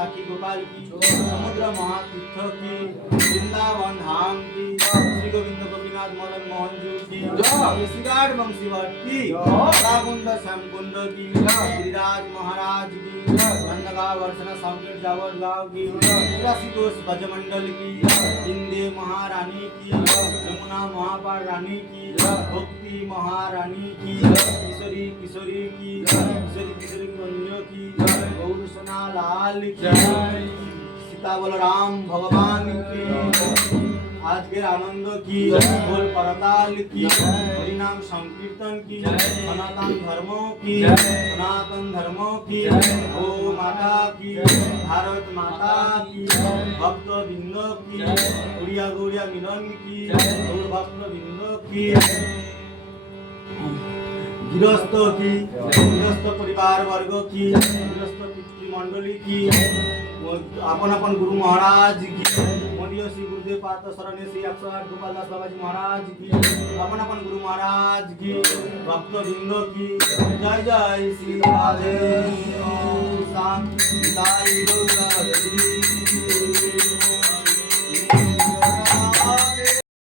साखी गोपाल की समुद्र महातीर्थ की वृंदावन धाम की श्री गोविंद गोपीनाथ मदन मोहन जी की ऋषिकाठ वंशीवट की राकुंड श्याम कुंड की गिरिराज महाराज की गंगा वर्षना संकट जावर गाँव की राशिकोष भजमंडल की हिंदे महारानी की यमुना महापार रानी की भक्ति महारानी की किशोरी किशोरी की किशोरी किशोरी कन्या की गौर सोना लाल की सीता बलराम भगवान की आज के आनंद की बोल परताल की हरिनाम संकीर्तन की सनातन धर्मों की गो माता की भारत माता की भक्त बिंद की गुड़िया गुड़िया मिलन की गौर भक्त बिंद की गृहस्थ की गृहस्थ परिवार वर्ग की गृहस्थ पितृमंडली की अपन अपन गुरु महाराज की मोदियो श्री गुरुदेव पार्थ शरण्य श्री 108 गोपाल दास बाबा जी महाराज की अपन अपन गुरु महाराज की भक्त बिंद की जय जय श्री राधे शांति